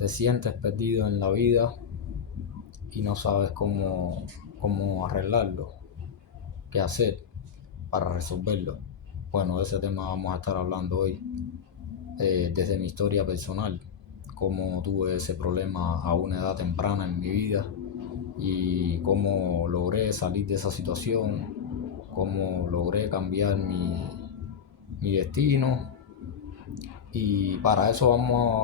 te sientes perdido en la vida y no sabes cómo arreglarlo, qué hacer para resolverlo. Bueno, de ese tema vamos a estar hablando hoy, desde mi historia personal, cómo tuve ese problema a una edad temprana en mi vida y cómo logré salir de esa situación, cómo logré cambiar mi destino. Y para eso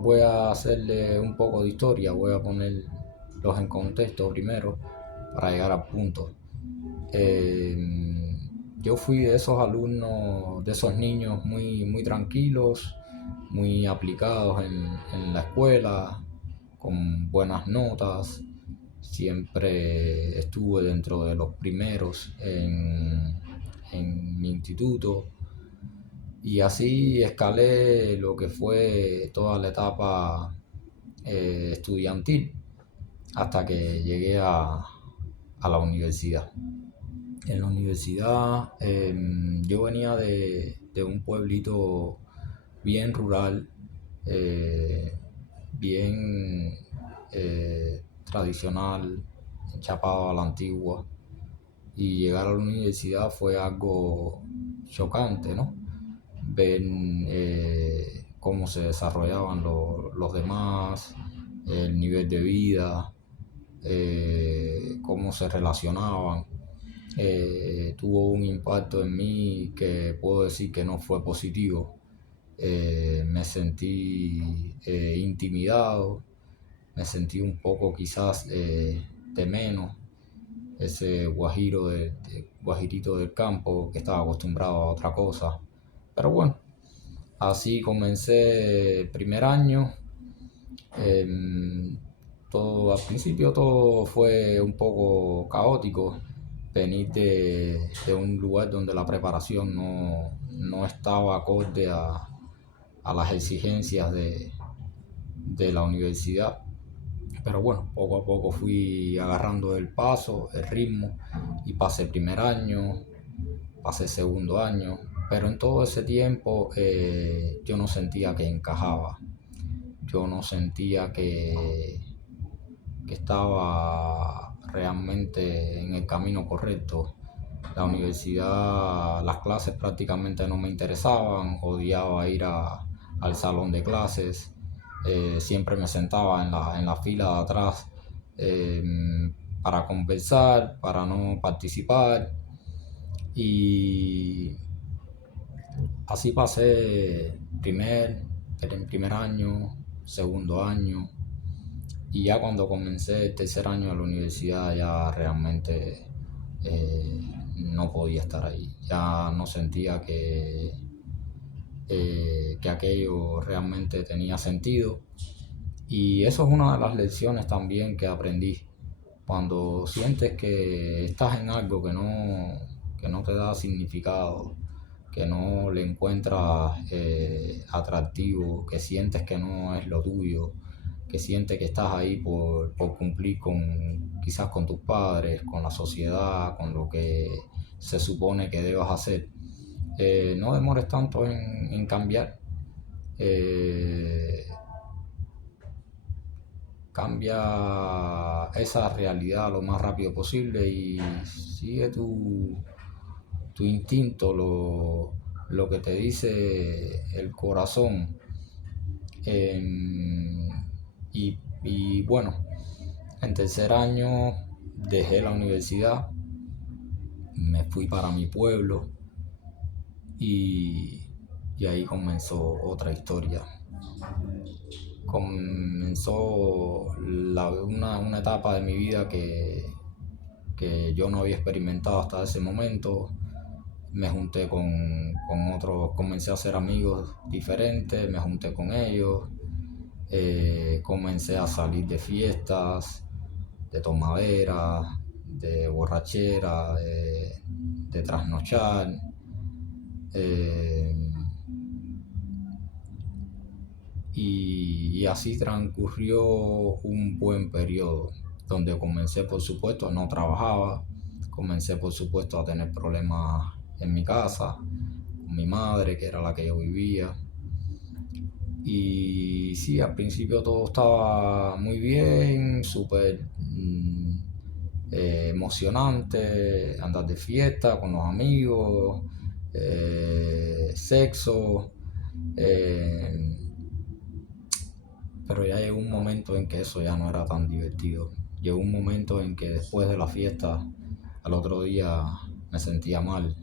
voy a hacerle un poco de historia, voy a ponerlos en contexto primero para llegar al punto. Eh, yo fui de esos alumnos, de esos niños muy tranquilos, muy aplicados en la escuela, con buenas notas. Siempre estuve dentro de los primeros en mi instituto. Y así escalé lo que fue toda la etapa estudiantil hasta que llegué a la universidad. En la universidad yo venía de un pueblito bien rural, bien tradicional, chapado a la antigua, y llegar a la universidad fue algo chocante, ¿no? Ver cómo se desarrollaban los demás, el nivel de vida, cómo se relacionaban. Tuvo un impacto en mí que puedo decir que no fue positivo. Me sentí intimidado, me sentí un poco quizás de menos, ese guajirito del campo que estaba acostumbrado a otra cosa. Pero bueno, así comencé el primer año. Al principio todo fue un poco caótico. Venir de un lugar donde la preparación no estaba acorde a las exigencias de la universidad. Pero bueno, poco a poco fui agarrando el paso, el ritmo, y pasé el primer año, pasé el segundo año, pero en todo ese tiempo yo no sentía que encajaba, yo no sentía que estaba realmente en el camino correcto. La universidad, las clases prácticamente no me interesaban, odiaba ir al salón de clases. Siempre me sentaba en la fila de atrás eh, para conversar, para no participar, y así pasé el primer año, segundo año, y ya cuando comencé el tercer año de la universidad ya realmente eh, no podía estar ahí, ya no sentía que aquello realmente tenía sentido. Y eso es una de las lecciones también que aprendí. Cuando sientes que estás en algo que no te da significado, que no le encuentras atractivo, que sientes que no es lo tuyo, que sientes que estás ahí por cumplir quizás con tus padres, con la sociedad, con lo que se supone que debas hacer, no demores tanto en cambiar. Eh, Cambia esa realidad lo más rápido posible y sigue tu instinto, lo que te dice el corazón. Em, y bueno, en tercer año dejé la universidad, me fui para mi pueblo y, y ahí comenzó otra historia. Comenzó una etapa de mi vida que yo no había experimentado hasta ese momento. Me junté con otros, comencé a hacer amigos diferentes, me junté con ellos, comencé a salir de fiestas, de tomadera, de borrachera, de trasnochar. eh, y así transcurrió un buen periodo, donde comencé, por supuesto, no trabajaba, comencé, por supuesto, a tener problemas en mi casa, con mi madre, que era la que yo vivía, Y sí, al principio todo estaba muy bien, súper emocionante, andar de fiesta con los amigos, sexo, eh, pero ya llegó un momento en que eso ya no era tan divertido. Llegó un momento en que después de la fiesta, al otro día me sentía mal,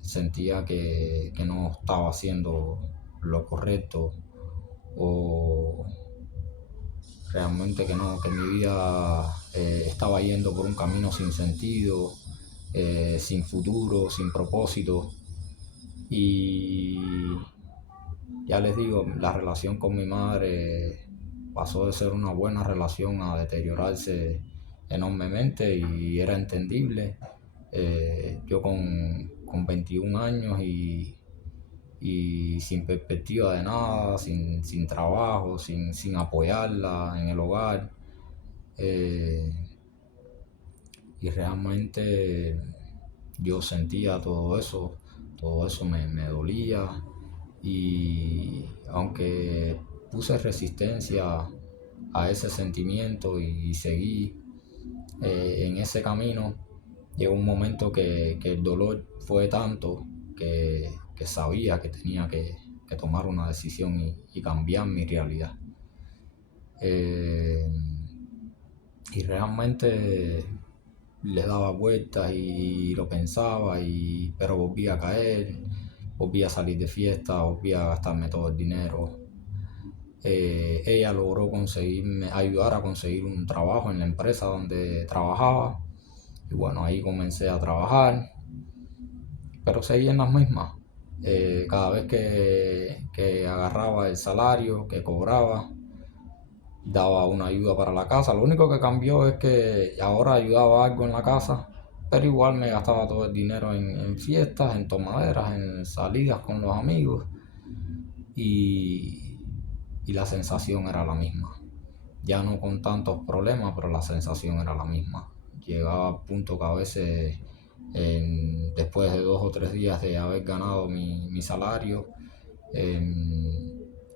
sentía que no estaba haciendo lo correcto o realmente que no, que mi vida estaba yendo por un camino sin sentido, sin futuro, sin propósito. Y ya les digo, la relación con mi madre pasó de ser una buena relación a deteriorarse enormemente y era entendible. Yo con 21 años y sin perspectiva de nada, sin trabajo, sin apoyarla en el hogar. eh, y realmente yo sentía todo eso me dolía y aunque puse resistencia a ese sentimiento y seguí en ese camino, llegó un momento que el dolor fue tanto que sabía que tenía que tomar una decisión y cambiar mi realidad. Eh, y realmente le daba vueltas y lo pensaba, pero volvía a caer, volvía a salir de fiesta, volvía a gastarme todo el dinero. Ella logró ayudar a conseguir un trabajo en la empresa donde trabajaba. Y bueno, ahí comencé a trabajar, pero seguí en las mismas. Cada vez que agarraba el salario que cobraba, daba una ayuda para la casa. Lo único que cambió es que ahora ayudaba algo en la casa, pero igual me gastaba todo el dinero en fiestas, en tomaderas, en salidas con los amigos y, y la sensación era la misma. Ya no con tantos problemas, pero la sensación era la misma. Llegaba a punto que a veces, después de 2 o 3 días de haber ganado mi salario,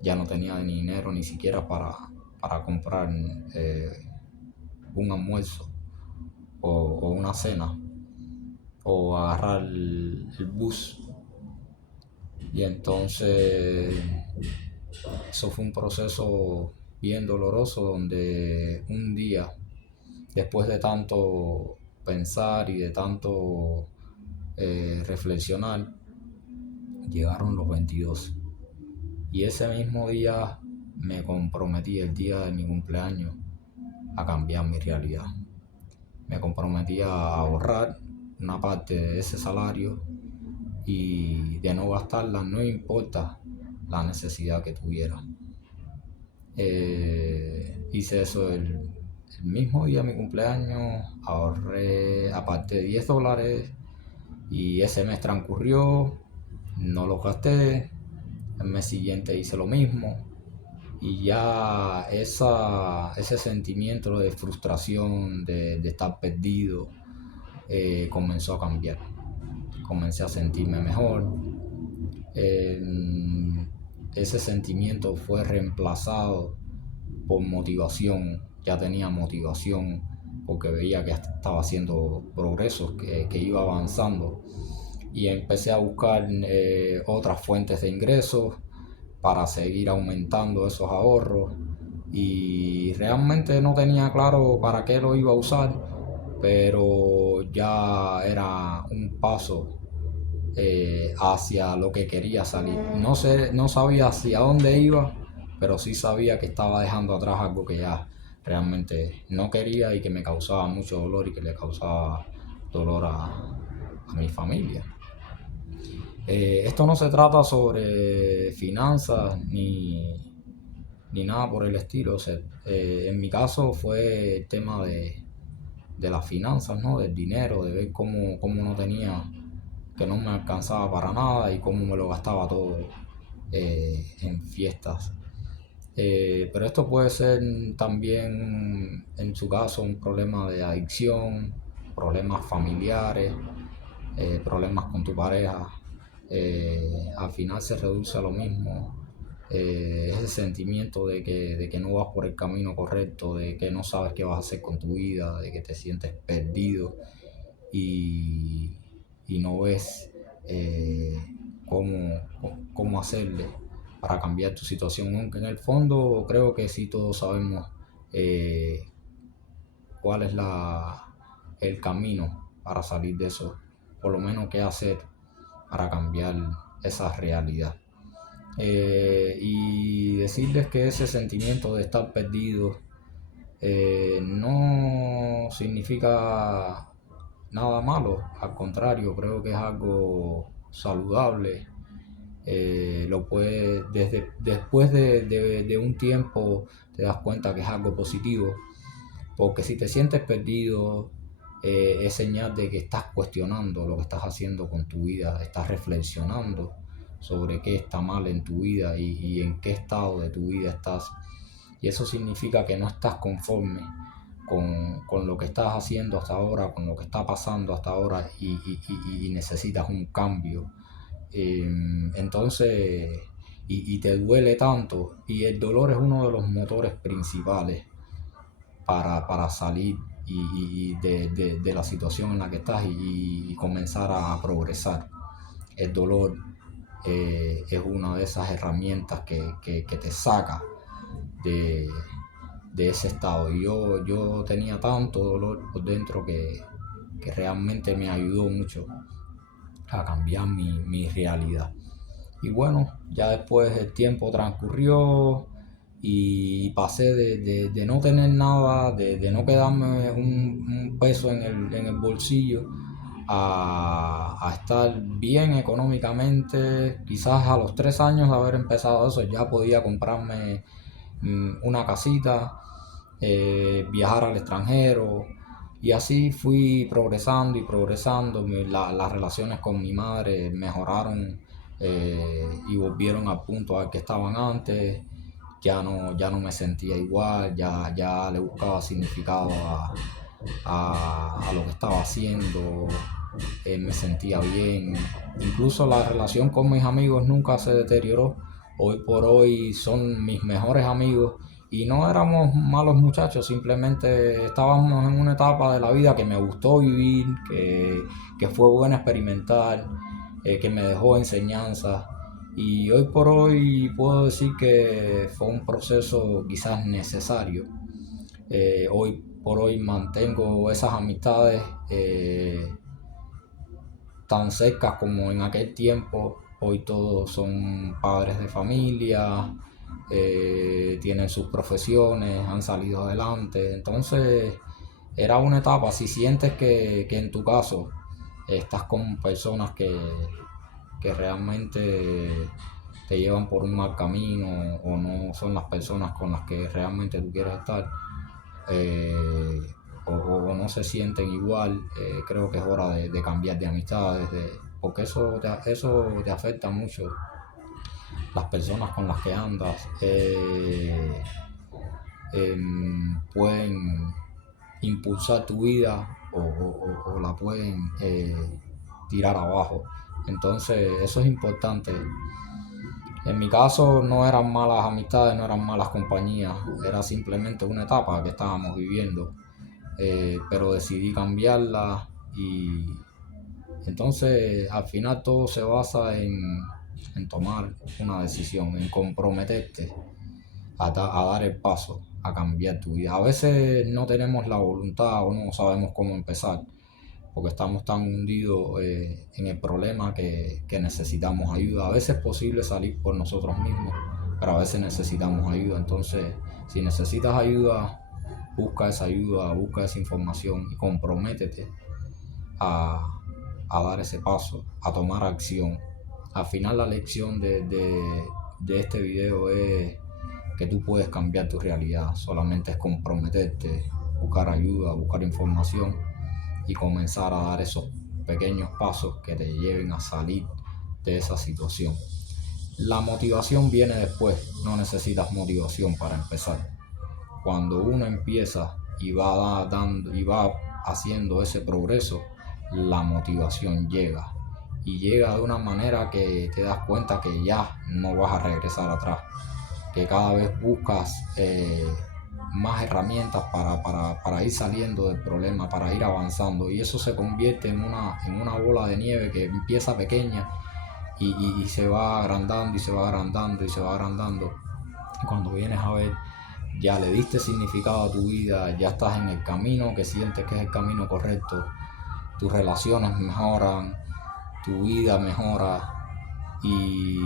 ya no tenía ni dinero ni siquiera para comprar un almuerzo o una cena o agarrar el bus. Y entonces eso fue un proceso bien doloroso donde un día, después de tanto pensar y de tanto reflexionar, llegaron los 22. Y ese mismo día me comprometí, el día de mi cumpleaños, a cambiar mi realidad. Me comprometí a ahorrar una parte de ese salario y de no gastarla, no importa la necesidad que tuviera. Hice eso el mismo día de mi cumpleaños, ahorré aparte de $10 y ese mes transcurrió, no los gasté, el mes siguiente hice lo mismo y ya ese sentimiento de frustración, de estar perdido, comenzó a cambiar. Comencé a sentirme mejor. Eh, Ese sentimiento fue reemplazado por motivación. Ya tenía motivación porque veía que estaba haciendo progresos, que iba avanzando. Y empecé a buscar otras fuentes de ingresos para seguir aumentando esos ahorros. Y realmente no tenía claro para qué lo iba a usar, pero ya era un paso hacia lo que quería salir. No sabía hacia dónde iba, pero sí sabía que estaba dejando atrás algo que ya realmente no quería y que me causaba mucho dolor y que le causaba dolor a mi familia. Esto no se trata sobre finanzas ni nada por el estilo. O sea, en mi caso fue el tema de las finanzas, ¿no? Del dinero, de ver cómo no tenía, que no me alcanzaba para nada y cómo me lo gastaba todo en fiestas. Pero esto puede ser también, en su caso, un problema de adicción, problemas familiares, problemas con tu pareja. Al final se reduce a lo mismo. ese sentimiento de que no vas por el camino correcto, de que no sabes qué vas a hacer con tu vida, de que te sientes perdido y, y no ves eh, cómo, cómo hacerle para cambiar tu situación. Aunque en el fondo creo que sí todos sabemos eh, cuál es el camino para salir de eso, por lo menos qué hacer para cambiar esa realidad. Y decirles que ese sentimiento de estar perdido no significa nada malo, al contrario, creo que es algo saludable. Después de un tiempo te das cuenta que es algo positivo, porque si te sientes perdido, es señal de que estás cuestionando lo que estás haciendo con tu vida, estás reflexionando sobre qué está mal en tu vida y en qué estado de tu vida estás. Y eso significa que no estás conforme con lo que estás haciendo hasta ahora, con lo que está pasando hasta ahora y necesitas un cambio. Entonces, y te duele tanto, y el dolor es uno de los motores principales para salir de la situación en la que estás y comenzar a progresar. El dolor es una de esas herramientas que te saca de, de ese estado. Y yo tenía tanto dolor por dentro que realmente me ayudó mucho a cambiar mi realidad. Y bueno, ya después el tiempo transcurrió y pasé de no tener nada, de no quedarme un peso en el bolsillo, a estar bien económicamente. Quizás a los 3 años de haber empezado eso ya podía comprarme una casita, viajar al extranjero, y así fui progresando y progresando. Las relaciones con mi madre mejoraron y volvieron al punto al que estaban antes. Ya no me sentía igual, ya le buscaba significado a lo que estaba haciendo, me sentía bien. Incluso la relación con mis amigos nunca se deterioró. Hoy por hoy son mis mejores amigos y no éramos malos muchachos, simplemente estábamos en una etapa de la vida que me gustó vivir, que fue buena experimentar, que me dejó enseñanza. Y hoy por hoy puedo decir que fue un proceso quizás necesario. Hoy por hoy mantengo esas amistades tan cercas como en aquel tiempo. Hoy todos son padres de familia, tienen sus profesiones, han salido adelante. Entonces era una etapa. Si sientes que en tu caso estás con personas que realmente te llevan por un mal camino o no son las personas con las que realmente tú quieres estar, eh, o no se sienten igual, creo que es hora de cambiar de amistades, porque eso te afecta mucho, las personas con las que andas pueden impulsar tu vida o la pueden tirar abajo. Entonces eso es importante. En mi caso no eran malas amistades, no eran malas compañías, era simplemente una etapa que estábamos viviendo, pero decidí cambiarla. Y entonces al final todo se basa en tomar una decisión, en comprometerte a dar el paso, a cambiar tu vida. A veces no tenemos la voluntad o no sabemos cómo empezar, porque estamos tan hundidos en el problema que necesitamos ayuda. A veces es posible salir por nosotros mismos, pero a veces necesitamos ayuda. Entonces, si necesitas ayuda, busca esa información y comprométete a, a dar ese paso, a tomar acción. Al final la lección de este video es que tú puedes cambiar tu realidad, solamente es comprometerte, buscar ayuda, buscar información y comenzar a dar esos pequeños pasos que te lleven a salir de esa situación. La motivación viene después, no necesitas motivación para empezar. Cuando uno empieza y va dando y va haciendo ese progreso, la motivación llega y llega de una manera que te das cuenta que ya no vas a regresar atrás, que cada vez buscas más herramientas para ir saliendo del problema, para ir avanzando, y eso se convierte en una bola de nieve que empieza pequeña y se va agrandando y se va agrandando y se va agrandando. Y cuando vienes a ver, ya le diste significado a tu vida, ya estás en el camino que sientes que es el camino correcto, tus relaciones mejoran, tu vida mejora y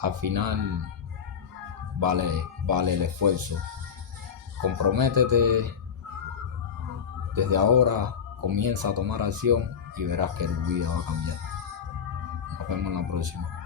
al final vale el esfuerzo. Comprométete desde ahora, comienza a tomar acción y verás que tu vida va a cambiar. Nos vemos en la próxima.